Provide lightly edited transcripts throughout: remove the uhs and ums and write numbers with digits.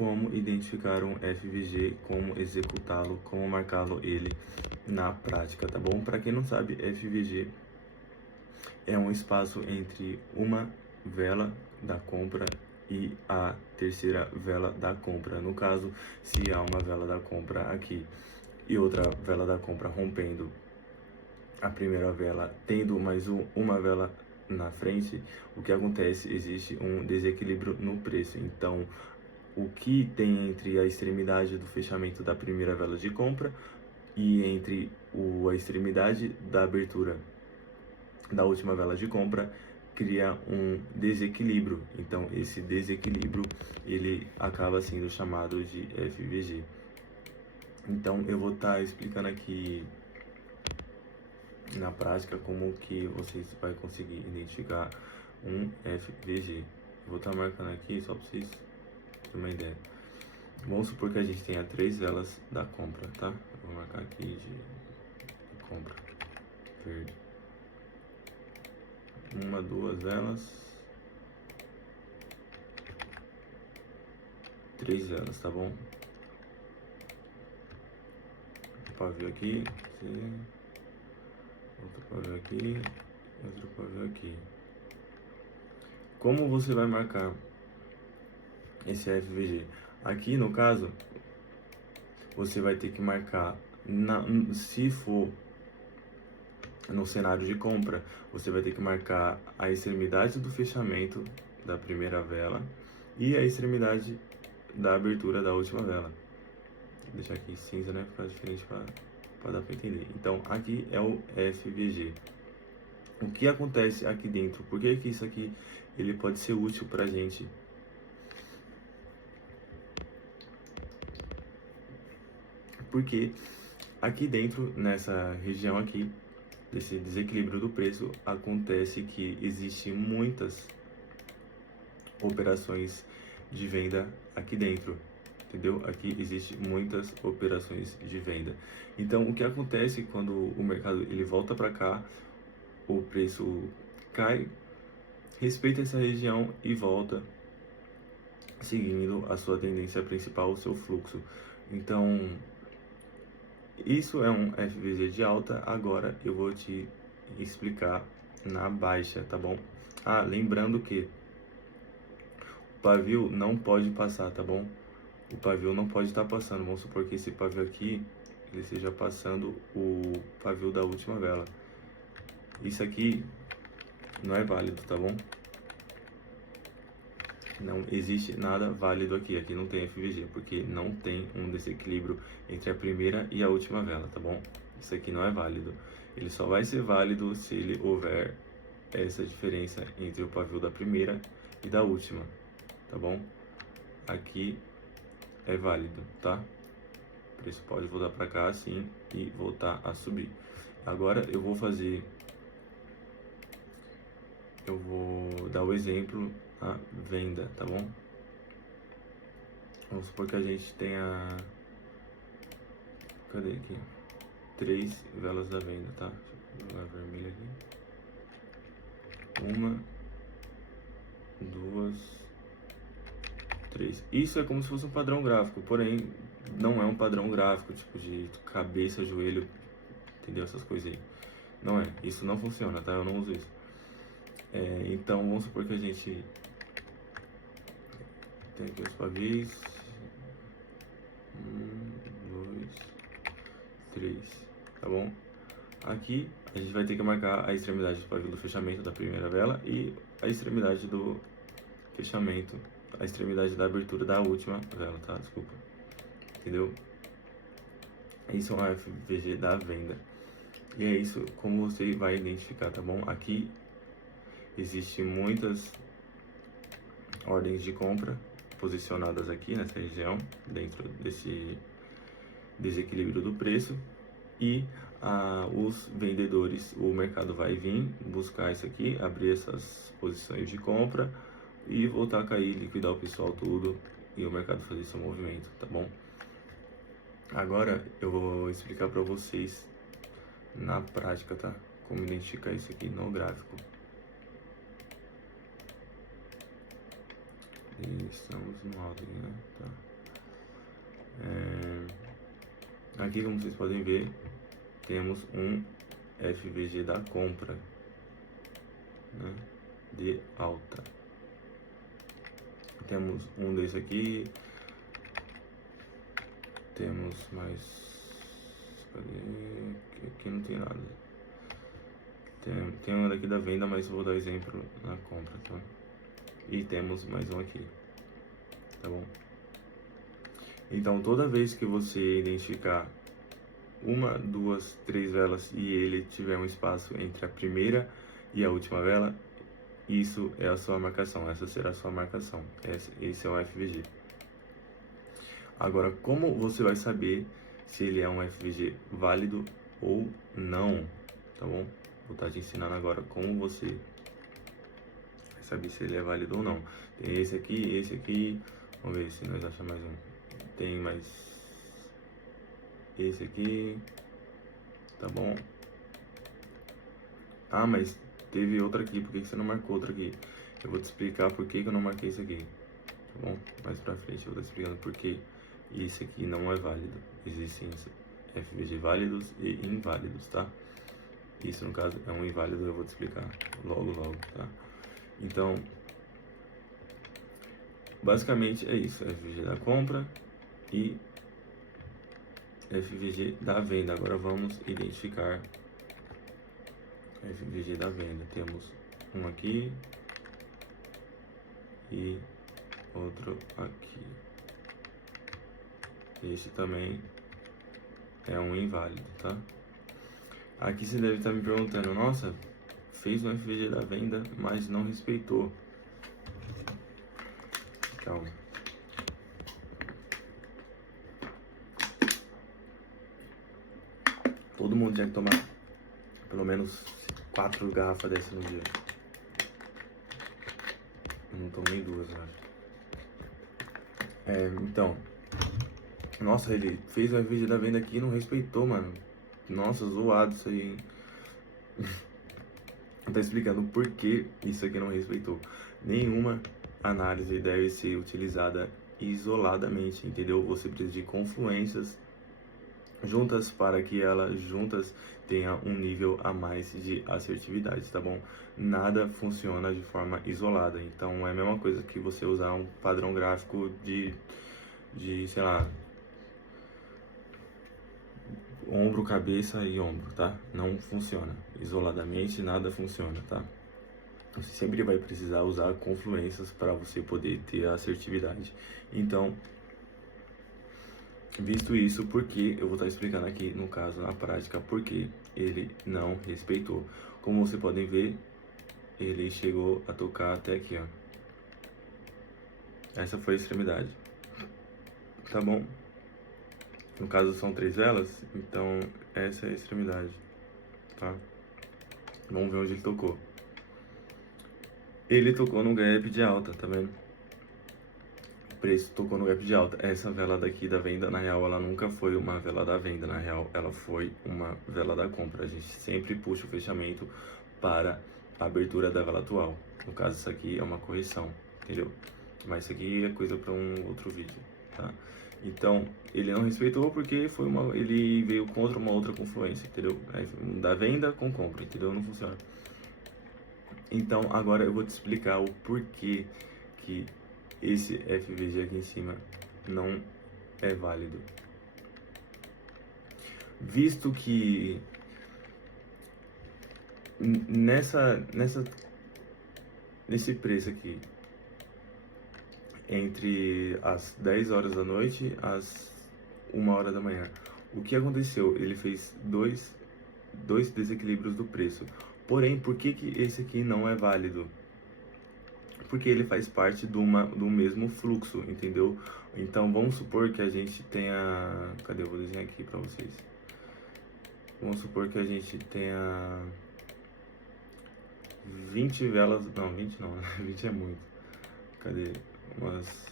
como identificar um FVG, como executá-lo, como marcá-lo ele na prática, tá bom? Para quem não sabe, FVG é um espaço entre uma vela da compra e a terceira vela da compra. No caso, se há uma vela da compra aqui e outra vela da compra rompendo a primeira vela, tendo mais uma vela na frente, o que acontece? Existe um desequilíbrio no preço. Então, o que tem entre a extremidade do fechamento da primeira vela de compra e entre a extremidade da abertura da última vela de compra cria um desequilíbrio. Então esse desequilíbrio ele acaba sendo chamado de FVG. Então eu vou estar explicando aqui na prática como que vocês vai conseguir identificar um FVG. Vou estar marcando aqui só para vocês terem uma ideia. Vamos supor que a gente tenha 3 velas da compra, tá? Eu vou marcar aqui de compra verde. 1, 2 velas, 3 velas, tá bom? Pavio aqui, outro pavio aqui, outro pavio aqui. Como você vai marcar esse FVG? Aqui no caso, você vai ter que marcar, se for no cenário de compra, você vai ter que marcar a extremidade do fechamento da primeira vela e a extremidade da abertura da última vela. Vou deixar aqui cinza, né? Ficar diferente para dar para entender. Então, aqui é o FVG. O que acontece aqui dentro? Por que isso aqui ele pode ser útil para a gente? Porque aqui dentro, nessa região aqui, desse desequilíbrio do preço, acontece que existe muitas operações de venda aqui dentro, entendeu? Aqui existe muitas operações de venda. Então, o que acontece quando o mercado ele volta para cá, o preço cai, respeita essa região e volta seguindo a sua tendência principal, o seu fluxo. Então, isso é um FVG de alta. Agora eu vou te explicar na baixa, tá bom? Ah, lembrando que o pavio não pode passar, tá bom? O pavio não pode estar passando. Vamos supor que esse pavio aqui ele esteja passando o pavio da última vela. Isso aqui não é válido, tá bom? Não existe nada válido aqui. Aqui não tem FVG, porque não tem um desequilíbrio entre a primeira e a última vela, tá bom? Isso aqui não é válido. Ele só vai ser válido se ele houver essa diferença entre o pavio da primeira e da última, tá bom? Aqui é válido, tá? O preço pode voltar para cá assim e voltar a subir. Agora eu vou dar o exemplo a venda, tá bom? Vamos supor que a gente tenha, cadê aqui? 3 velas da venda, tá? Deixa eu jogar vermelho aqui. 1, 2, 3. Isso é como se fosse um padrão gráfico, porém não é um padrão gráfico, tipo de cabeça, joelho, entendeu? Essas coisas aí. Não é, isso não funciona, tá? Eu não uso isso. Então vamos supor que a gente tem aqui os pavis. 1, 2, 3, tá bom? Aqui a gente vai ter que marcar a extremidade do pavio do fechamento da primeira vela e a extremidade do fechamento, a extremidade da abertura da última vela, tá? Desculpa. Entendeu? Isso é um FVG da venda. E é isso como você vai identificar, tá bom? Aqui existe muitas ordens de compra posicionadas aqui nessa região, dentro desse desequilíbrio do preço, e os vendedores, o mercado vai vir buscar isso aqui, abrir essas posições de compra e voltar a cair, liquidar o pessoal tudo e o mercado fazer seu movimento, tá bom? Agora eu vou explicar para vocês na prática, tá? Como identificar isso aqui no gráfico. E estamos no alto, né? Tá. Aqui, como vocês podem ver, temos um FVG da compra, né, de alta. Temos um desse aqui. Temos mais... Cadê? Aqui não tem nada. Tem um daqui da venda, mas vou dar exemplo na compra, tá? E temos mais um aqui, tá bom? Então, toda vez que você identificar uma, duas, três velas e ele tiver um espaço entre a primeira e a última vela, isso é a sua marcação, essa será a sua marcação. Esse é o FVG. Agora, como você vai saber se ele é um FVG válido ou não, tá bom? Vou estar te ensinando agora como você vai saber se ele é válido ou não. Tem esse aqui, vamos ver se nós achamos mais um. Tem mais esse aqui, tá bom? Ah, mas teve outra aqui, por que você não marcou outra aqui? Eu vou te explicar por que eu não marquei isso aqui, tá bom? Mais pra frente eu vou estar explicando por que esse aqui não é válido. Existem FVG válidos e inválidos, tá? Isso, no caso, é um inválido, eu vou te explicar logo, tá? Então, basicamente é isso, FVG da compra e FVG da venda. Agora vamos identificar FVG da venda. Temos um aqui e outro aqui. Este também é um inválido, tá? Aqui você deve estar me perguntando, nossa, fez um FVG da venda, mas não respeitou. Calma. Todo mundo tinha que tomar pelo menos 4 garrafas dessas no dia. Eu não tomei 2, eu acho. Então, nossa, ele fez o FVG da venda aqui e não respeitou, mano. Nossa, zoado isso aí, hein? Tá explicando por que isso aqui não respeitou. Nenhuma análise deve ser utilizada isoladamente, entendeu? Você precisa de confluências juntas para que elas juntas tenham um nível a mais de assertividade, tá bom? Nada funciona de forma isolada, então é a mesma coisa que você usar um padrão gráfico de sei lá, ombro, cabeça e ombro, tá? Não funciona. Isoladamente nada funciona, tá? Você sempre vai precisar usar confluências para você poder ter a assertividade. Então, visto isso, porque eu vou estar explicando aqui, no caso, na prática, porque ele não respeitou. Como vocês podem ver, ele chegou a tocar até aqui, ó. Essa foi a extremidade. Tá bom? No caso, são 3 velas, então essa é a extremidade, tá? Vamos ver onde ele tocou. Ele tocou no gap de alta, tá vendo? O preço tocou no gap de alta. Essa vela daqui da venda, na real, ela nunca foi uma vela da venda. Na real, ela foi uma vela da compra. A gente sempre puxa o fechamento para a abertura da vela atual. No caso, isso aqui é uma correção, entendeu? Mas isso aqui é coisa para um outro vídeo, tá? Então, ele não respeitou porque ele veio contra uma outra confluência, entendeu? Da venda com compra, entendeu? Não funciona. Então, agora eu vou te explicar o porquê que esse FVG aqui em cima não é válido. Visto que nesse preço aqui, entre as 10 horas da noite às 1 hora da manhã, o que aconteceu? Ele fez dois desequilíbrios do preço. Porém, por que esse aqui não é válido? Porque ele faz parte do mesmo fluxo, entendeu? Então, vamos supor que a gente tenha... Cadê? Eu vou desenhar aqui pra vocês. Vamos supor que a gente tenha 20 velas... Não, 20 não, 20 é muito. Cadê? Umas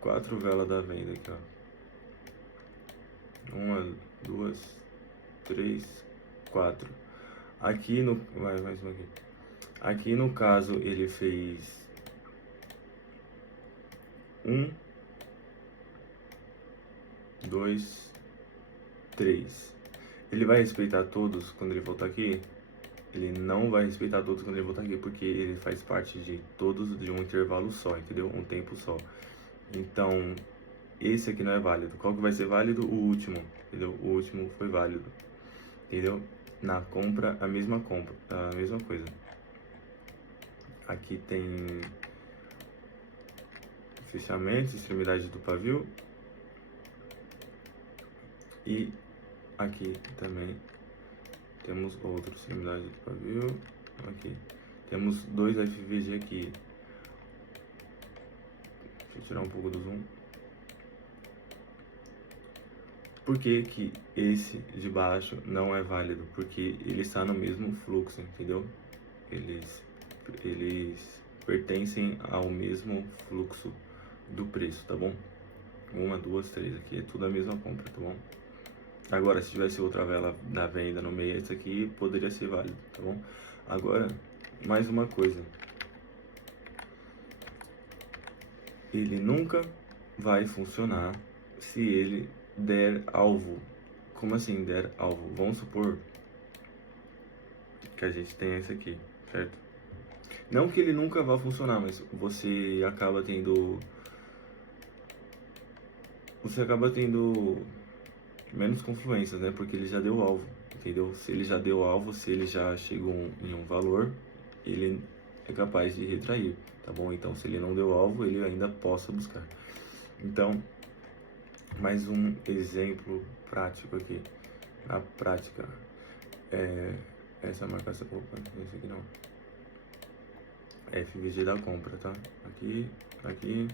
4 velas da venda aqui, ó. 1, 2, 3, 4. Aqui no... mais uma aqui. Aqui no caso ele fez 1, 2, 3. Ele vai respeitar todos quando ele voltar aqui? Ele não vai respeitar todos quando ele voltar aqui, porque ele faz parte de todos de um intervalo só, entendeu? Um tempo só. Então, esse aqui não é válido. Qual que vai ser válido? O último, entendeu? O último foi válido, entendeu? Na compra, a mesma coisa. Aqui tem fechamento, extremidade do pavio. E aqui também temos outra extremidade do pavio. Aqui temos 2 FVG aqui. Deixa eu tirar um pouco do zoom. Por que que esse de baixo não é válido? Porque ele está no mesmo fluxo, entendeu? Eles pertencem ao mesmo fluxo do preço, tá bom? 1, 2, 3 aqui, é tudo a mesma compra, tá bom? Agora, se tivesse outra vela da venda no meio, esse aqui poderia ser válido, tá bom? Agora, mais uma coisa. Ele nunca vai funcionar se ele der alvo. Como assim der alvo? Vamos supor que a gente tem esse aqui, certo? Não que ele nunca vá funcionar, mas você acaba tendo menos confluências, né? Porque ele já deu alvo, entendeu? Se ele já deu alvo, se ele já chegou em um valor, ele é capaz de retrair, tá bom? Então, se ele não deu alvo, ele ainda possa buscar. Então, mais um exemplo prático aqui. Na prática, essa marcação, opa, esse aqui não. FVG da compra, tá? Aqui, aqui.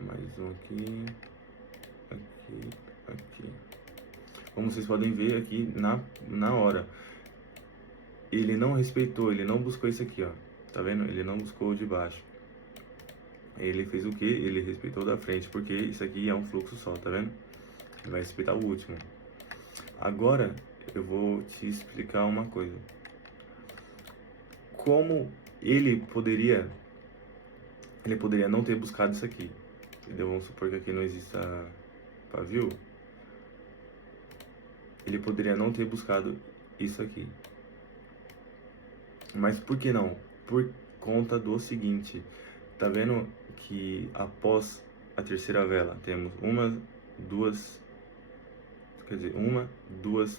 Mais um aqui, aqui, aqui. Como vocês podem ver aqui na hora, ele não respeitou, ele não buscou isso aqui, ó. Tá vendo? Ele não buscou o de baixo. Ele fez o que? Ele respeitou o da frente, porque isso aqui é um fluxo só, tá vendo? Ele vai respeitar o último. Agora, eu vou te explicar uma coisa. Como ele poderia não ter buscado isso aqui, entendeu? Vamos supor que aqui não exista pavio. Ele poderia não ter buscado isso aqui. Mas por que não? Por conta do seguinte, tá vendo que após a terceira vela temos 1, 2,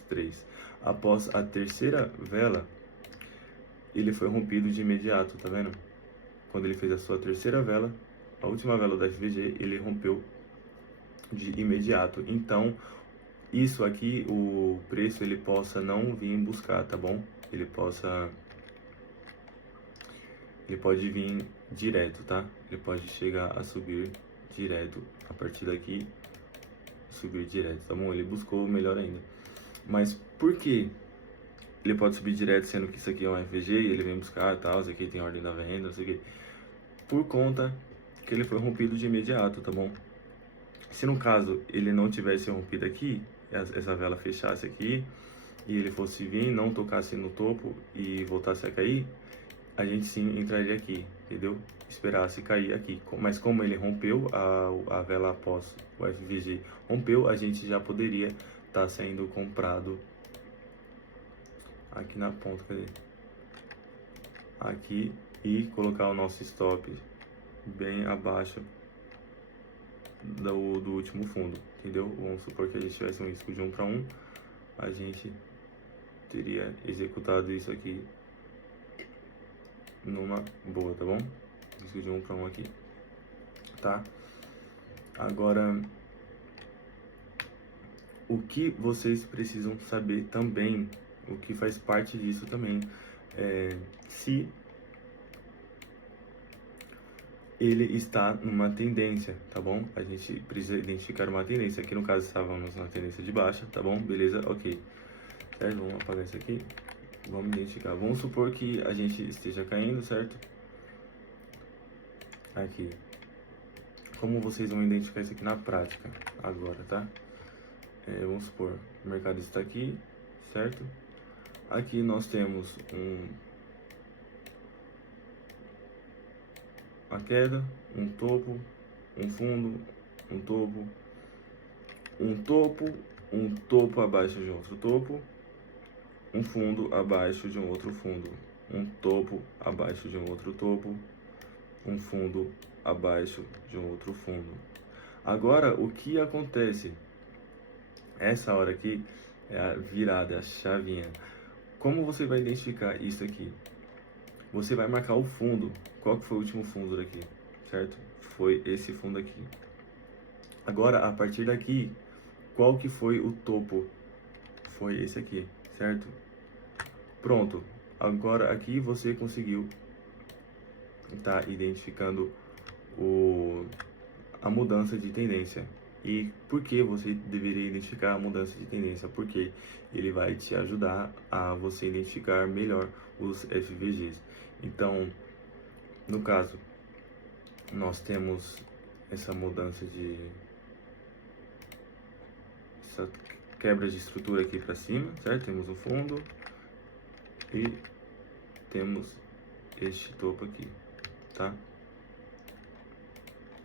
3. Após a terceira vela, ele foi rompido de imediato, tá vendo? Quando ele fez a sua terceira vela, a última vela da FVG, ele rompeu de imediato. Então, isso aqui, o preço, ele possa não vir buscar, tá bom? Ele pode vir direto, tá? Ele pode chegar a subir direto. A partir daqui, subir direto, tá bom? Ele buscou melhor ainda. Mas por que ele pode subir direto, sendo que isso aqui é um FVG e ele vem buscar e tal, isso aqui tem ordem da venda, não sei o que. Por conta que ele foi rompido de imediato, tá bom? Se no caso ele não tivesse rompido aqui, essa vela fechasse aqui, e ele fosse vir, não tocasse no topo e voltasse a cair, a gente sim entraria aqui, entendeu? Esperasse cair aqui. Mas como ele rompeu, a vela após o FVG rompeu, a gente já poderia estar sendo comprado aqui na ponta, cadê? Aqui, e colocar o nosso stop bem abaixo do último fundo, entendeu? Vamos supor que a gente tivesse um risco de 1 para 1, a gente teria executado isso aqui numa boa, tá bom? Risco de 1 para 1 aqui, tá? Agora, o que vocês precisam saber também, o que faz parte disso também, se ele está numa tendência, tá bom? A gente precisa identificar uma tendência. Aqui no caso estávamos na tendência de baixa, tá bom? Beleza, ok. Certo? Vamos apagar isso aqui. Vamos identificar. Vamos supor que a gente esteja caindo, certo? Aqui. Como vocês vão identificar isso aqui na prática agora, tá? Vamos supor, o mercado está aqui, certo? Aqui nós temos uma queda, um topo, um fundo, um topo, um topo, um topo abaixo de outro topo, um fundo abaixo de um outro fundo, um topo abaixo de um outro topo, um fundo abaixo de um outro fundo. Agora, o que acontece? Essa hora aqui é a virada, a chavinha. Como você vai identificar isso aqui? Você vai marcar o fundo. Qual que foi o último fundo daqui? Certo? Foi esse fundo aqui. Agora, a partir daqui, qual que foi o topo? Foi esse aqui, certo? Pronto. Agora aqui você conseguiu tá identificando a mudança de tendência. E por que você deveria identificar a mudança de tendência? Porque ele vai te ajudar a você identificar melhor os FVGs. Então, no caso, nós temos essa mudança essa quebra de estrutura aqui para cima, certo? Temos um fundo e temos este topo aqui, tá?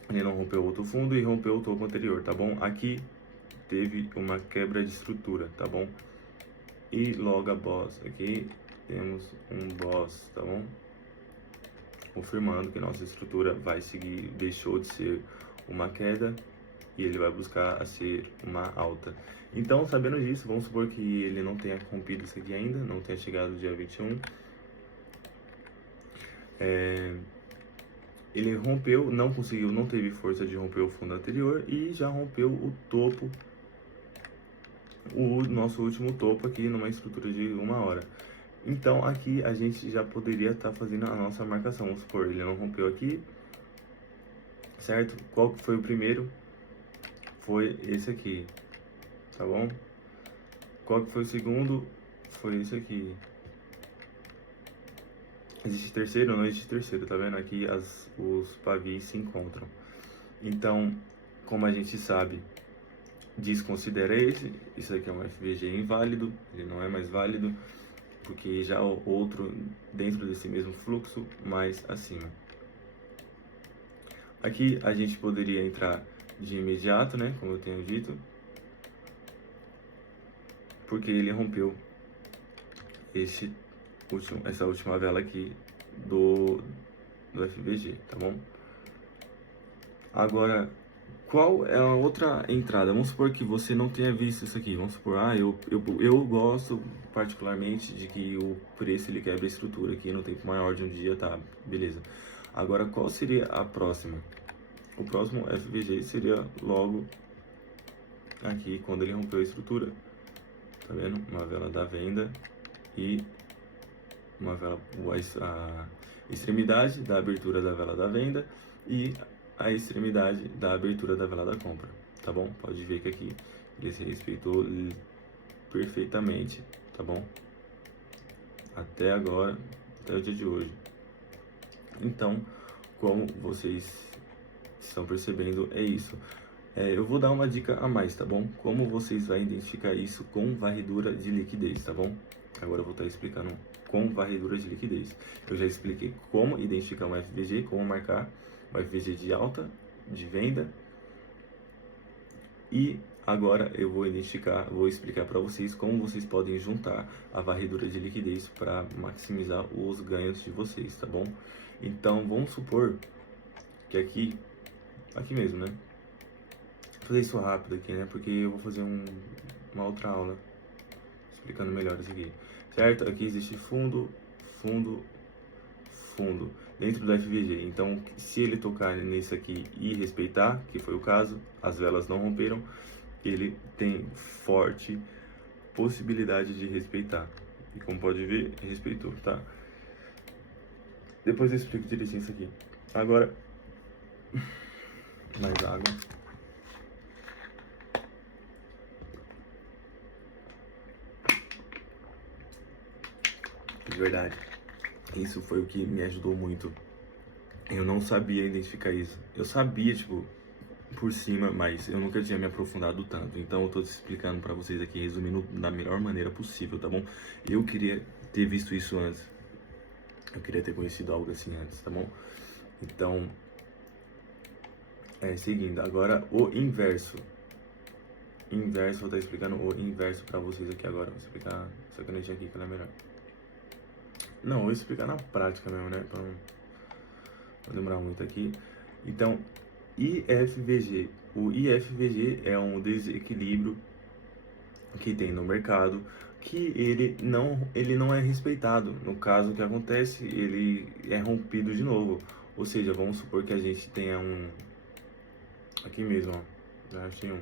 Ele não rompeu outro fundo e rompeu o topo anterior, tá bom? Aqui teve uma quebra de estrutura, tá bom? E logo após aqui temos um boss, tá bom? Confirmando que nossa estrutura vai seguir, deixou de ser uma queda e ele vai buscar a ser uma alta. Então, sabendo disso, vamos supor que ele não tenha rompido isso aqui ainda, não tenha chegado no dia 21. Ele rompeu, não conseguiu, não teve força de romper o fundo anterior e já rompeu o topo, o nosso último topo aqui numa estrutura de 1 hora. Então aqui a gente já poderia estar fazendo a nossa marcação. Vamos supor, ele não rompeu aqui, certo? Qual que foi o primeiro? Foi esse aqui, tá bom? Qual que foi o segundo? Foi esse aqui. Existe terceiro? Não existe terceiro, tá vendo? Aqui os pavis se encontram. Então, como a gente sabe, desconsidera esse. Isso aqui é um FVG inválido, ele não é mais válido, porque já o outro dentro desse mesmo fluxo, mais acima. Aqui a gente poderia entrar de imediato, né? Como eu tenho dito, porque ele rompeu essa última vela aqui do FVG, tá bom? Agora, qual é a outra entrada? Vamos supor que você não tenha visto isso aqui. Vamos supor, eu gosto particularmente de que o preço ele quebra a estrutura aqui no tempo maior de um dia, tá? Beleza. Agora, qual seria a próxima? O próximo FVG seria logo aqui, quando ele rompeu a estrutura. Tá vendo? Uma vela da venda e uma vela, a extremidade da abertura da vela da venda e a extremidade da abertura da vela da compra, tá bom? Pode ver que aqui ele se respeitou perfeitamente, tá bom? Até agora, até o dia de hoje. Então, como vocês estão percebendo, é isso. Eu vou dar uma dica a mais, tá bom? Como vocês vão identificar isso com varredura de liquidez, tá bom? Agora eu vou estar explicando com varredura de liquidez. Eu já expliquei como identificar um FVG, como marcar o FVG de alta, de venda. E agora eu vou explicar para vocês como vocês podem juntar a varredura de liquidez para maximizar os ganhos de vocês, tá bom? Então vamos supor que aqui mesmo, né? Vou fazer isso rápido aqui, né? Porque eu vou fazer uma outra aula explicando melhor isso aqui, certo? Aqui existe fundo, fundo, fundo dentro do FVG. Então, se ele tocar nesse aqui e respeitar, que foi o caso, as velas não romperam, ele tem forte possibilidade de respeitar. E como pode ver, respeitou, tá? Depois eu explico direitinho isso aqui. Agora, mais água. De verdade, isso foi o que me ajudou muito. Eu não sabia identificar isso. Eu sabia, tipo, por cima, mas eu nunca tinha me aprofundado tanto. Então eu tô explicando pra vocês aqui, resumindo da melhor maneira possível, tá bom? Eu queria ter visto isso antes. Eu queria ter conhecido algo assim antes, tá bom? Então, seguindo, agora o inverso. Vou estar explicando o inverso para vocês aqui agora. Vou explicar essa canetinha aqui que ela é melhor. Não, vou explicar na prática mesmo, né? Pra não demorar muito aqui. Então, IFVG. O IFVG é um desequilíbrio que tem no mercado que ele não é respeitado. No caso, o que acontece, ele é rompido de novo. Ou seja, vamos supor que a gente tenha aqui mesmo, ó, já achei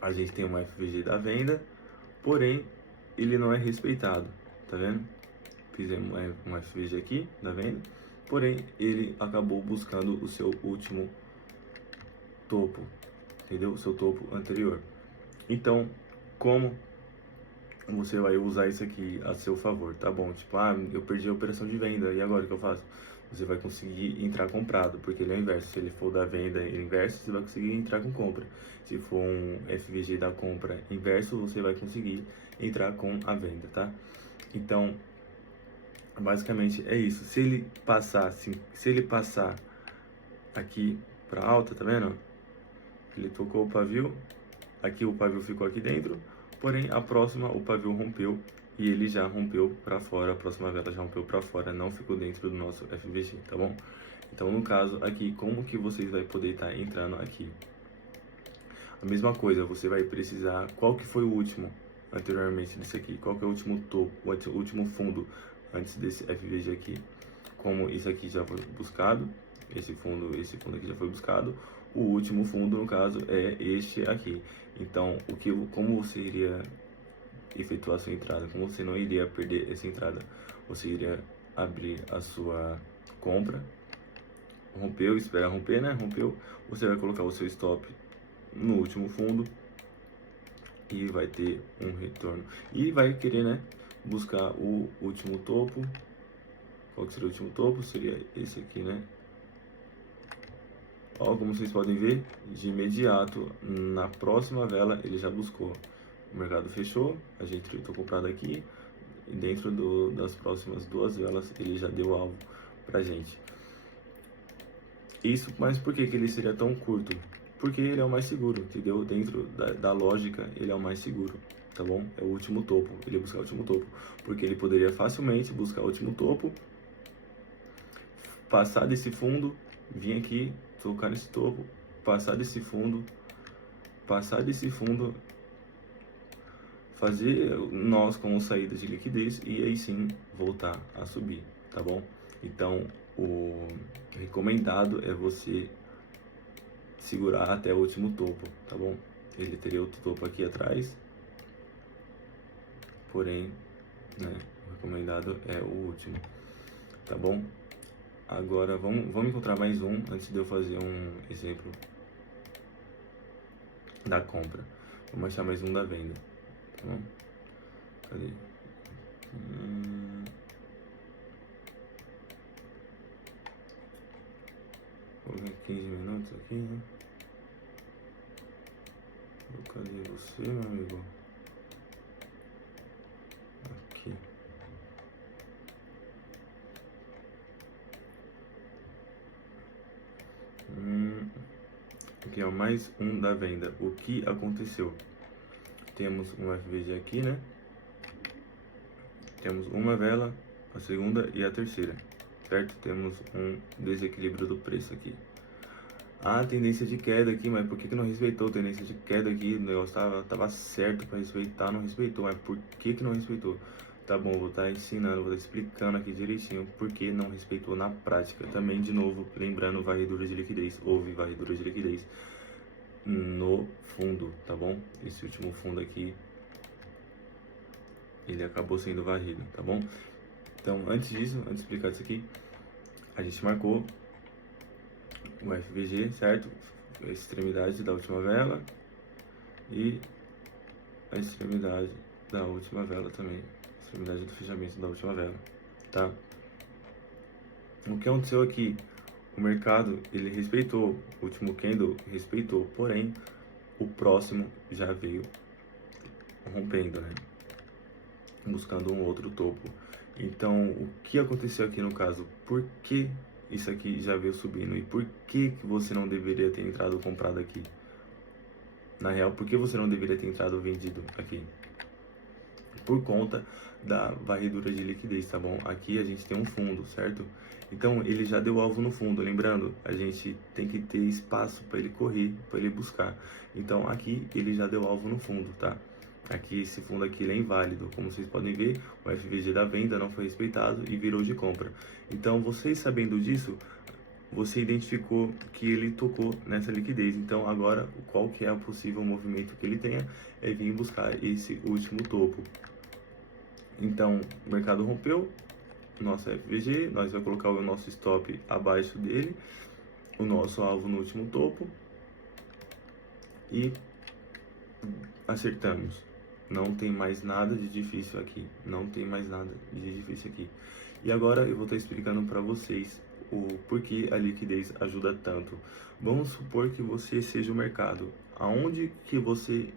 a gente tem um FVG da venda, porém ele não é respeitado, tá vendo? Fizemos um FVG aqui da venda, porém ele acabou buscando o seu último topo, entendeu? O seu topo anterior. Então, como você vai usar isso aqui a seu favor, tá bom? Tipo, eu perdi a operação de venda, e agora o que eu faço? Você vai conseguir entrar comprado, porque ele é o inverso. Se ele for da venda inverso, você vai conseguir entrar com compra. Se for um FVG da compra inverso, você vai conseguir entrar com a venda, tá? Então, basicamente é isso. Se ele passar aqui para alta, tá vendo? Ele tocou o pavio, aqui o pavio ficou aqui dentro, porém a próxima o pavio rompeu e ele já rompeu para fora, a próxima vela já rompeu para fora, não ficou dentro do nosso FVG, tá bom? Então no caso aqui, como que vocês vai poder estar entrando aqui? A mesma coisa, você vai precisar, qual que foi o último anteriormente desse aqui? Qual que é o último topo, o último fundo antes desse FVG aqui? Como isso aqui já foi buscado, esse fundo aqui já foi buscado, o último fundo no caso é este aqui. Então, como você iria efetuar a sua entrada? Como você não iria perder essa entrada? Você iria abrir a sua compra, rompeu, espera romper, né? Rompeu, você vai colocar o seu stop no último fundo e vai ter um retorno. E vai querer, né, buscar o último topo. Qual que seria o último topo? Seria esse aqui, né? Ó, como vocês podem ver, de imediato, na próxima vela, ele já buscou. O mercado fechou, a gente tentou comprado aqui, e dentro das próximas duas velas, ele já deu alvo pra gente. Isso, mas por que ele seria tão curto? Porque ele é o mais seguro, entendeu? Dentro da lógica, ele é o mais seguro, tá bom? É o último topo, ele ia buscar o último topo. Porque ele poderia facilmente buscar o último topo, passar desse fundo, vir aqui, tocar nesse topo, passar desse fundo, fazer nós como saída de liquidez e aí sim voltar a subir, tá bom? Então, o recomendado é você segurar até o último topo, tá bom? Ele teria outro topo aqui atrás, porém, né, o recomendado é o último, tá bom? Agora, vamos encontrar mais um antes de eu fazer um exemplo da compra. Vamos achar mais um da venda, tá bom? Cadê? Vou ver 15 minutos aqui, né? Cadê você, meu amigo? Aqui. Aqui, ó, mais um da venda. O que aconteceu? Temos um FVG aqui, né? Temos uma vela, a segunda e a terceira, certo? Temos um desequilíbrio do preço aqui. A tendência de queda aqui, mas por que não respeitou a tendência de queda aqui? O negócio tava certo para respeitar, não respeitou, mas por que não respeitou? Tá bom, vou estar ensinando, vou estar explicando aqui direitinho por que não respeitou na prática. Também, de novo, lembrando, varredura de liquidez, houve varredura de liquidez no fundo, tá bom? Esse último fundo aqui, ele acabou sendo varrido, tá bom? Então, antes disso, antes de explicar isso aqui, a gente marcou o FVG, certo? A extremidade da última vela e a extremidade da última vela também, a extremidade do fechamento da última vela, tá? O que aconteceu aqui? O mercado, ele respeitou, o último candle respeitou, porém, o próximo já veio rompendo, né? Buscando um outro topo. Então, o que aconteceu aqui no caso? Por que isso aqui já veio subindo. E por que que você não deveria ter entrado ou comprado aqui? Na real, por que você não deveria ter entrado ou vendido aqui? Por conta da varredura de liquidez, tá bom? Aqui a gente tem um fundo, certo? Então ele já deu alvo no fundo, lembrando, a gente tem que ter espaço para ele correr, para ele buscar. Então aqui ele já deu alvo no fundo, tá? Aqui esse fundo aqui ele é inválido, como vocês podem ver, o FVG da venda não foi respeitado e virou de compra. Então vocês sabendo disso, você identificou que ele tocou nessa liquidez. Então agora qual que é o possível movimento que ele tenha é vir buscar esse último topo. Então o mercado rompeu o nosso FVG, nós vamos colocar o nosso stop abaixo dele, o nosso alvo no último topo e acertamos. Não tem mais nada de difícil aqui, não tem mais nada de difícil aqui. E agora eu vou estar explicando para vocês o porquê a liquidez ajuda tanto. Vamos supor que você seja o mercado, aonde que você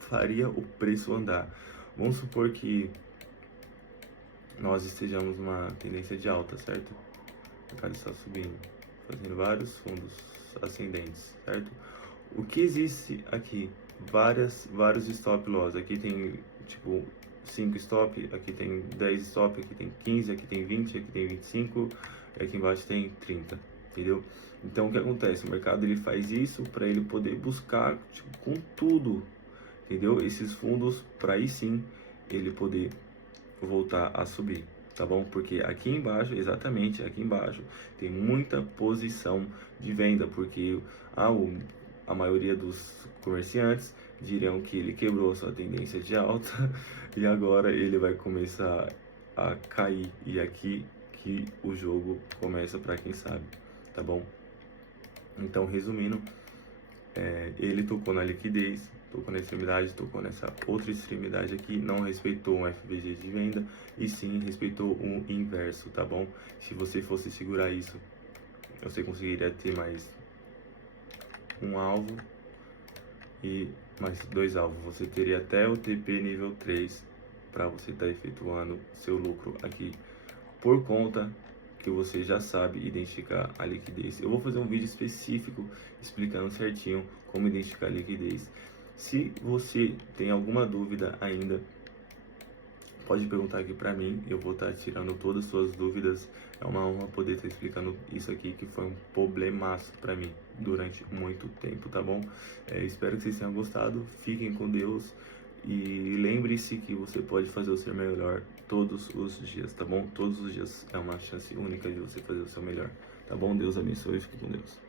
faria o preço andar? Vamos supor que nós estejamos numa tendência de alta, certo? O mercado está subindo, fazendo vários fundos ascendentes, certo? O que existe aqui? Vários stop loss. Aqui tem tipo 5 stop, aqui tem 10 stop, aqui tem 15, aqui tem 20, aqui tem 25, aqui embaixo tem 30, entendeu? Então o que acontece? O mercado ele faz isso para ele poder buscar tipo, com tudo, entendeu? Esses fundos para aí sim ele poder voltar a subir, tá bom? Porque aqui embaixo, exatamente aqui embaixo, tem muita posição de venda, porque a maioria dos comerciantes dirão que ele quebrou sua tendência de alta e agora ele vai começar a cair. E aqui que o jogo começa para quem sabe, tá bom? Então, resumindo, ele tocou na liquidez, tocou na extremidade, tocou nessa outra extremidade aqui, não respeitou um FVG de venda e sim respeitou um inverso, tá bom? Se você fosse segurar isso, você conseguiria ter mais um alvo e mais 2 alvos. Você teria até o TP nível 3 para você estar efetuando seu lucro aqui, por conta que você já sabe identificar a liquidez. Eu vou fazer um vídeo específico explicando certinho como identificar a liquidez. Se você tem alguma dúvida ainda, pode perguntar aqui para mim, eu vou estar tirando todas as suas dúvidas. É uma honra poder estar explicando isso aqui, que foi um problemaço para mim durante muito tempo, tá bom? Espero que vocês tenham gostado, fiquem com Deus e lembre-se que você pode fazer o seu melhor todos os dias, tá bom? Todos os dias é uma chance única de você fazer o seu melhor, tá bom? Deus abençoe e fique com Deus.